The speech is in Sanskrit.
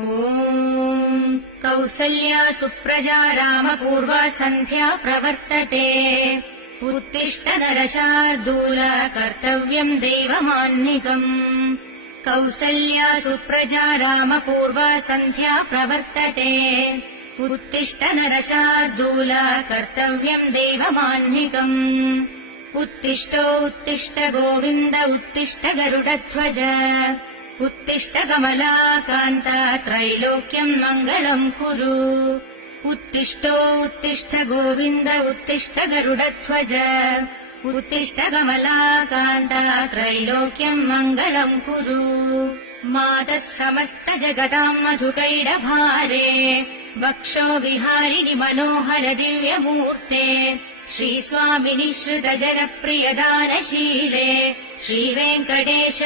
ॐ कौसल्या सुप्रजा रामपूर्वा सन्ध्या प्रवर्तते उत्तिष्ठ नरशार्दूल कर्तव्यम् दैवमान्निकम् कौसल्या सुप्रजा रामपूर्वा सन्ध्या प्रवर्तते उत्तिष्ठ नरशार्दूल कर्तव्यम् दैवमान्निकम् उत्तिष्ठ गोविन्द उत्तिष्ठ गरुडध्वज उत्तिष्ठ कमलाकान्त त्रैलोक्यम् मङ्गलम् कुरु उत्तिष्ठ गोविन्द उत्तिष्ठ गरुडध्वज उत्तिष्ठ कमलाकान्त त्रैलोक्यम् मङ्गलम् कुरु मातः समस्त जगताम् मधुकैडभारे वक्षो विहारिणि मनोहर दिव्यमूर्ते श्रीस्वामिनि श्रुतजनप्रियदानशीले श्रीवेङ्कटेश